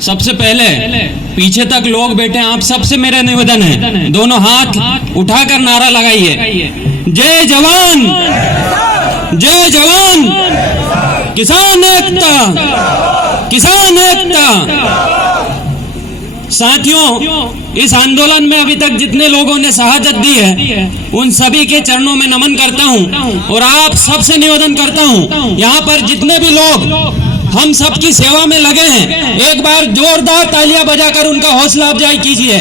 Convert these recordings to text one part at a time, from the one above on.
सबसे पहले पीछे तक लोग बैठे हैं, आप सबसे मेरा निवेदन है, दोनों हाथ उठाकर नारा लगाइए, जय जवान, जय जवान, किसान एकता, किसान एकता। साथियों, इस आंदोलन में अभी तक जितने लोगों ने शहादत दी है, उन सभी के चरणों में नमन करता हूं और आप सबसे निवेदन करता हूं, यहाँ पर जितने भी लोग हम सबकी सेवा में लगे हैं, एक बार जोरदार तालियां बजाकर उनका हौसला अफजाई कीजिए।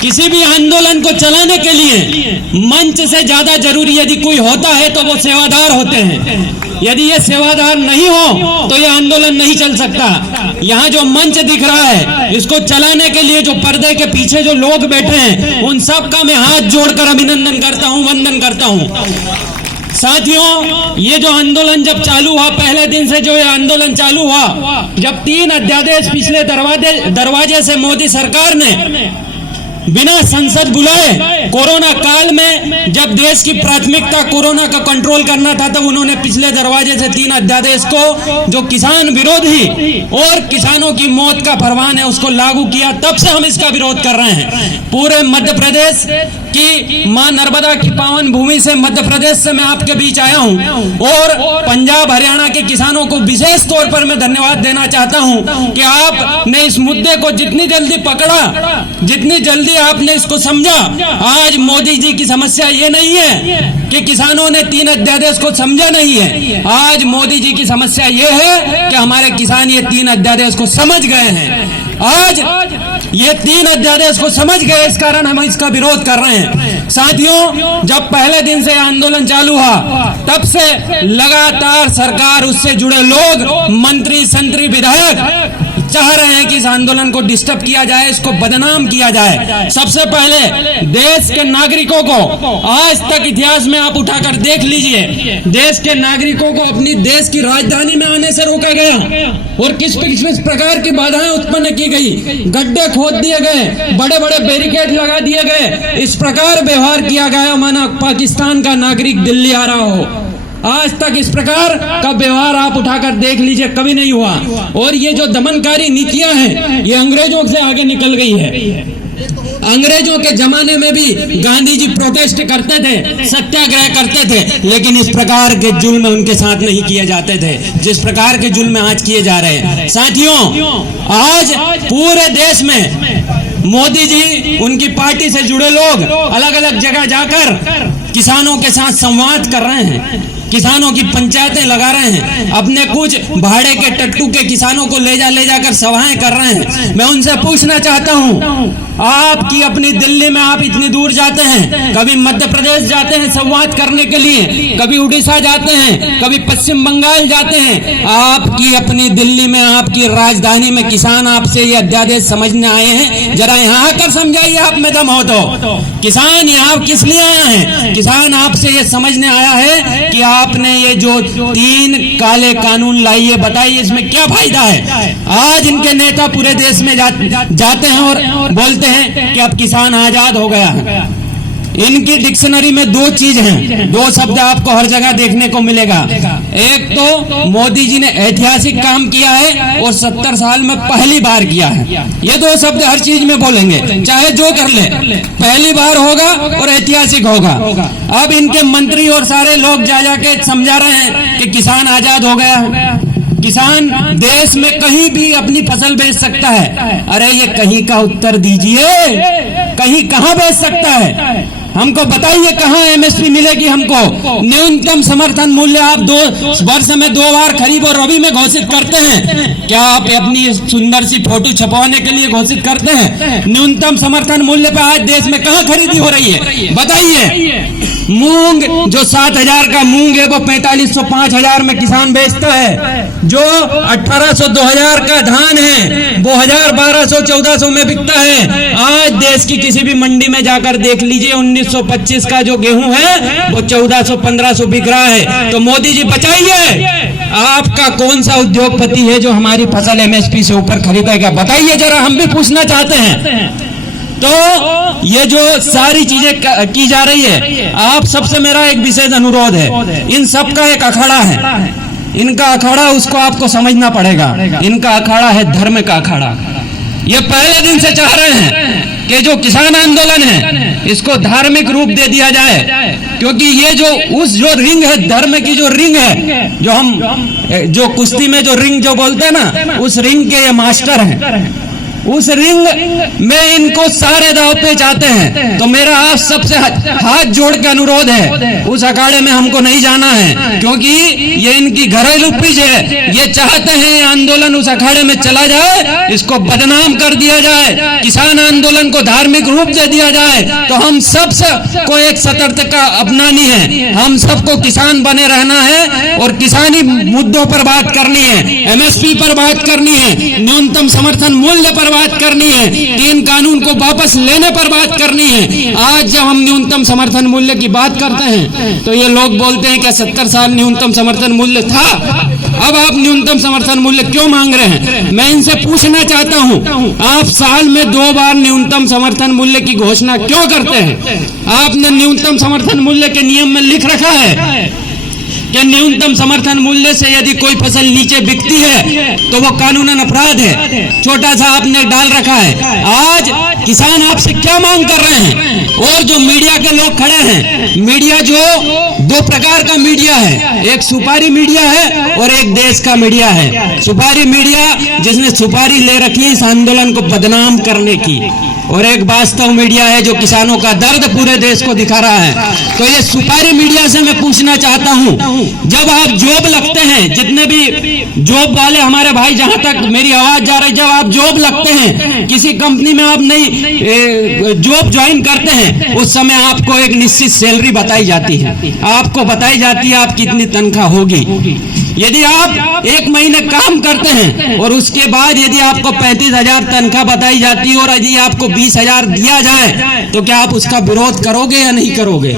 किसी भी आंदोलन को चलाने के लिए मंच से ज्यादा जरूरी यदि कोई होता है तो वो सेवादार होते हैं। यदि ये सेवादार नहीं हो तो ये आंदोलन नहीं चल सकता। यहाँ जो मंच दिख रहा है, इसको चलाने के लिए जो पर्दे के पीछे जो लोग बैठे हैं, उन सब का मैं हाथ जोड़कर अभिनंदन करता हूँ, वंदन करता हूँ। साथियों, ये जो आंदोलन जब चालू हुआ, पहले दिन से जो ये आंदोलन चालू हुआ, जब 3 अध्यादेश पिछले दरवाजे से मोदी सरकार ने बिना संसद बुलाए कोरोना काल में, जब देश की प्राथमिकता कोरोना का कंट्रोल करना था, तब उन्होंने पिछले दरवाजे से 3 अध्यादेश को, जो किसान विरोधी और किसानों की मौत का फरमान है, उसको लागू किया। तब से हम इसका विरोध कर रहे हैं। पूरे मध्य प्रदेश की मां नर्मदा की पावन भूमि से, मध्य प्रदेश से मैं आपके बीच आया हूं और पंजाब हरियाणा के किसानों को विशेष तौर पर मैं धन्यवाद देना चाहता हूं कि आपने इस मुद्दे को जितनी जल्दी पकड़ा, जितनी जल्दी आपने इसको समझा। आज मोदी जी की समस्या ये नहीं है कि किसानों ने 3 अध्यादेश को समझा नहीं है, आज मोदी जी की समस्या ये है कि हमारे किसान ये 3 अध्यादेश को समझ गए हैं। आज ये 3 अध्यादेश को समझ गए, इस कारण हम इसका विरोध कर रहे हैं। साथियों, जब पहले दिन से आंदोलन चालू हुआ, तब से लगातार सरकार, उससे जुड़े लोग, मंत्री, संतरी, विधायक चाह रहे हैं कि इस आंदोलन को डिस्टर्ब किया जाए, इसको बदनाम किया जाए। सबसे पहले देश के नागरिकों को, आज तक इतिहास में आप उठाकर देख लीजिए, देश के नागरिकों को अपनी देश की राजधानी में आने से रोका गया और किस प्रकार की बाधाएं उत्पन्न की गई, गड्ढे खोद दिए गए, बड़े बड़े बैरिकेड लगा दिए गए, इस प्रकार व्यवहार किया गया माना पाकिस्तान का नागरिक दिल्ली आ रहा हो। आज तक इस प्रकार का व्यवहार आप उठाकर देख लीजिए, कभी नहीं हुआ। और ये जो दमनकारी नीतियां हैं, ये अंग्रेजों से आगे निकल गई है। अंग्रेजों के जमाने में भी गांधी जी प्रोटेस्ट करते थे, सत्याग्रह करते थे, लेकिन इस प्रकार के जुल्म उनके साथ नहीं किए जाते थे जिस प्रकार के जुल्म आज किए जा रहे हैं। साथियों, आज पूरे देश में मोदी जी, उनकी पार्टी से जुड़े लोग अलग अलग जगह जाकर किसानों के साथ संवाद कर रहे हैं, किसानों की पंचायतें लगा रहे हैं, अपने कुछ भाड़े के टट्टू के किसानों को ले जाकर सभाएं कर रहे हैं। मैं उनसे पूछना चाहता हूं, आपकी अपनी दिल्ली में आप इतनी दूर जाते हैं, कभी मध्य प्रदेश जाते हैं संवाद करने के लिए, कभी उड़ीसा जाते हैं, कभी पश्चिम बंगाल जाते हैं, आपकी अपनी दिल्ली में, आपकी राजधानी में किसान आपसे ये अध्यादेश समझने आए हैं? जरा यहाँ आकर समझाइए, आप में दम हो तो। किसान यहाँ किस लिए आया है? किसान आपसे ये समझने आया है कि आपने ये जो 3 काले कानून लाई है, बताइए इसमें क्या फायदा है। आज इनके नेता पूरे देश में जाते हैं और बोलते हैं कि अब किसान आजाद हो गया है। इनकी डिक्शनरी में 2 चीज हैं, 2 शब्द आपको हर जगह देखने को मिलेगा। एक तो मोदी जी ने ऐतिहासिक काम किया है और 70 साल में पहली बार किया है। ये 2 शब्द हर चीज में बोलेंगे, चाहे जो कर ले, पहली बार होगा और ऐतिहासिक होगा। अब इनके मंत्री और सारे लोग जाके समझा रहे हैं कि किसान आजाद हो गया है, किसान देश में कहीं भी अपनी फसल बेच सकता है। अरे ये कहीं का उत्तर दीजिए, कहीं कहाँ बेच सकता है? हमको बताइए कहाँ एमएसपी मिलेगी हमको? न्यूनतम समर्थन मूल्य आप 2 वर्ष में 2 बार खरीफ और रबी में घोषित करते हैं। क्या आप अपनी सुंदर सी फोटो छपवाने के लिए घोषित करते हैं? न्यूनतम समर्थन मूल्य पे आज देश में कहाँ खरीदी हो रही है? बताइए। मूंग जो 7,000 का मूंग है वो 4500 5,000 में किसान बेचता है। जो 1800 2000 का धान है वो 1000 1200 1400 में बिकता है। आज देश की किसी भी मंडी में जाकर देख लीजिए, 1925 का जो गेहूं है वो 1400 1500 बिक रहा है। तो मोदी जी बचाइए, आपका कौन सा उद्योगपति है जो हमारी फसल एमएसपी से ऊपर खरीदेगा? बताइए जरा, हम भी पूछना चाहते हैं। तो ये जो सारी चीजें की जा रही है, आप सबसे मेरा एक विशेष अनुरोध है, इन सब का एक अखाड़ा है। इनका अखाड़ा उसको आपको समझना पड़ेगा। इनका अखाड़ा है धर्म का अखाड़ा। ये पहले दिन से चाह रहे हैं कि जो किसान आंदोलन है इसको धार्मिक रूप दे दिया जाए, क्योंकि ये जो रिंग है, धर्म की जो रिंग है, जो कुश्ती में जो रिंग जो बोलते हैं ना, उस रिंग के ये मास्टर हैं। उस रिंग में इनको सारे दाव पे जाते हैं। तो मेरा आप सबसे हाथ जोड़ के अनुरोध है, उस अखाड़े में हमको नहीं जाना है, क्योंकि ये इनकी घरेलू पिच है। ये चाहते हैं ये आंदोलन उस अखाड़े में चला जाए, इसको बदनाम कर दिया जाए, किसान आंदोलन को धार्मिक रूप दे दिया जाए। तो हम सब को एक सतर्कता अपनानी है। हम सबको किसान बने रहना है और किसानी मुद्दों पर बात करनी है, MSP पर बात करनी है, न्यूनतम समर्थन मूल्य पर बात करनी है, 3 कानून को वापस लेने पर बात करनी है। आज जब हम न्यूनतम समर्थन मूल्य की बात करते हैं तो ये लोग बोलते हैं कि 70 साल न्यूनतम समर्थन मूल्य था, अब आप न्यूनतम समर्थन मूल्य क्यों मांग रहे हैं? मैं इनसे पूछना चाहता हूं, आप साल में 2 बार न्यूनतम समर्थन मूल्य की घोषणा क्यों करते हैं? आपने न्यूनतम समर्थन मूल्य के नियम में लिख रखा है कि न्यूनतम समर्थन मूल्य से यदि कोई फसल नीचे बिकती है तो वो कानूनन अपराध है। छोटा सा आपने डाल रखा है। आज किसान आपसे क्या मांग कर रहे हैं? और जो मीडिया के लोग खड़े हैं, मीडिया जो 2 प्रकार का मीडिया है, एक सुपारी मीडिया है और एक देश का मीडिया है। सुपारी मीडिया जिसने सुपारी ले रखी है इस आंदोलन को बदनाम करने की, और एक वास्तव मीडिया है जो किसानों का दर्द पूरे देश को दिखा रहा है। तो ये सुपारी मीडिया से मैं पूछना चाहता हूं, जब आप जॉब लगते हैं, जितने भी जॉब वाले हमारे भाई, जहां तक मेरी आवाज जा रही, जब आप जॉब लगते हैं, किसी कंपनी में आप नई जॉब ज्वाइन करते हैं, उस समय आपको एक निश्चित सैलरी बताई जाती है, आपको बताई जाती है आप कितनी तनख्वाह होगी। यदि आप 1 महीने काम करते हैं और उसके बाद यदि आपको 35,000 तनख्वाह बताई जाती है और यदि आपको 20,000 दिया जाए तो क्या आप उसका विरोध करोगे या नहीं करोगे?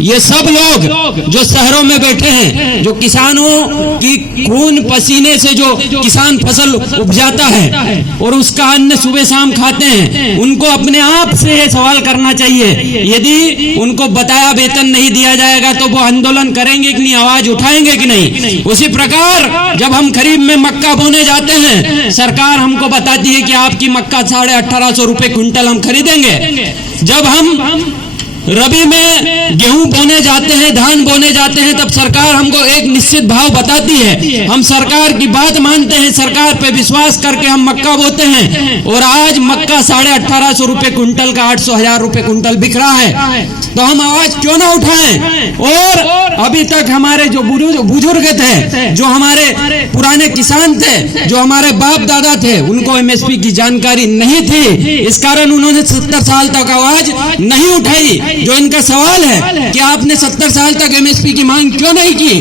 ये सब लोग जो शहरों में बैठे हैं, जो किसानों की खून पसीने से जो किसान फसल उपजाता है और उसका अन्न सुबह शाम खाते हैं, उनको अपने आप से ये सवाल करना चाहिए, यदि उनको बताया वेतन नहीं दिया जाएगा तो वो आंदोलन करेंगे कि नहीं, आवाज उठाएंगे कि नहीं? उसी प्रकार जब हम खरीफ में मक्का बोने जाते हैं, सरकार हमको बताती है कि आपकी मक्का 1850 रुपए क्विंटल हम खरीदेंगे। जब हम रबी में गेहूं बोने जाते हैं, धान बोने जाते हैं, तब सरकार हमको एक निश्चित भाव बताती है। हम सरकार की बात मानते हैं, सरकार पे विश्वास करके हम मक्का बोते हैं, और आज मक्का 1850 रुपए क्विंटल का 800,000 रुपए क्विंटल बिक रहा है। तो हम आवाज क्यों ना उठाएं? और अभी तक हमारे जो बुजुर्ग थे, जो हमारे पुराने किसान थे, जो हमारे बाप दादा थे, उनको MSP की जानकारी नहीं थी, इस कारण उन्होंने 70 साल तक आवाज नहीं उठाई। जो इनका सवाल है कि आपने 70 साल तक MSP की मांग क्यों नहीं की?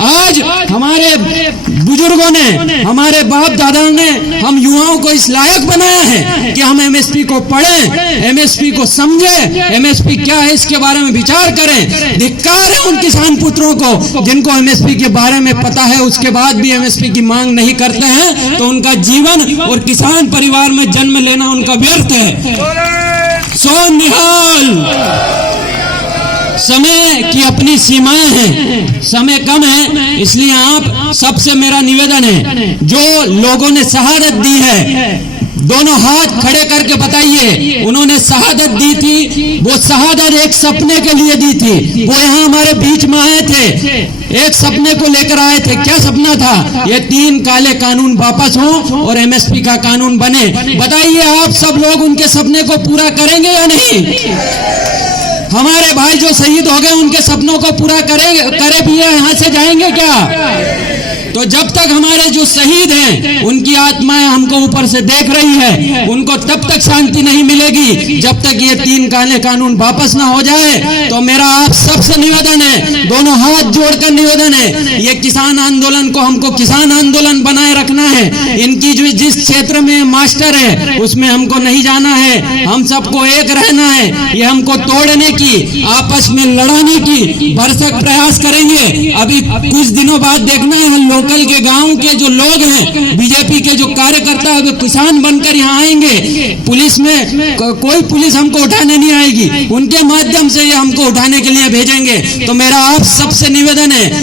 आज हमारे बुजुर्गों ने, हमारे बाप दादाओं ने हम युवाओं को इस लायक बनाया है कि हम MSP को पढ़ें, MSP को समझें, MSP क्या है इसके बारे में विचार करें। धिक्कार है उन किसान पुत्रों को जिनको MSP के बारे में पता है, उसके बाद भी MSP की मांग नहीं करते हैं, तो उनका जीवन और किसान परिवार में जन्म लेना उनका व्यर्थ है। सो निहाल, समय की अपनी सीमाएं हैं, समय कम है, इसलिए आप सबसे मेरा निवेदन है, जो लोगों ने शहादत दी है, दोनों हाथ खड़े करके बताइए, उन्होंने शहादत दी थी, वो शहादत एक सपने के लिए दी थी। वो यहाँ हमारे बीच में आए थे, एक सपने को लेकर आए थे। क्या सपना था? ये 3 काले कानून वापस हों और MSP का कानून बने। बताइए आप सब लोग उनके सपने को पूरा करेंगे या नहीं? हमारे भाई जो शहीद हो गए उनके सपनों को पूरा करे भी है, यहाँ से जाएंगे क्या? तो जब तक हमारे जो शहीद हैं उनकी आत्माएं हमको ऊपर से देख रही है, उनको तब तक शांति नहीं मिलेगी जब तक ये 3 काले कानून वापस ना हो जाए। तो मेरा आप सबसे निवेदन है, दोनों हाथ जोड़कर निवेदन है, ये किसान आंदोलन को हमको किसान आंदोलन बनाए रखना है। इनकी जो जिस क्षेत्र में मास्टर है उसमें हमको नहीं जाना है, हम सबको एक रहना है। ये हमको तोड़ने की, आपस में लड़ाने की भरसक प्रयास करेंगे। अभी कुछ दिनों बाद देखना है, लोकल के गांव के जो लोग हैं, बीजेपी के जो कार्यकर्ता है, वो किसान बनकर यहाँ आएंगे। पुलिस में कोई पुलिस हमको उठाने नहीं आएगी, उनके माध्यम से ये हमको उठाने के लिए भेजेंगे। तो मेरा आप सबसे निवेदन है,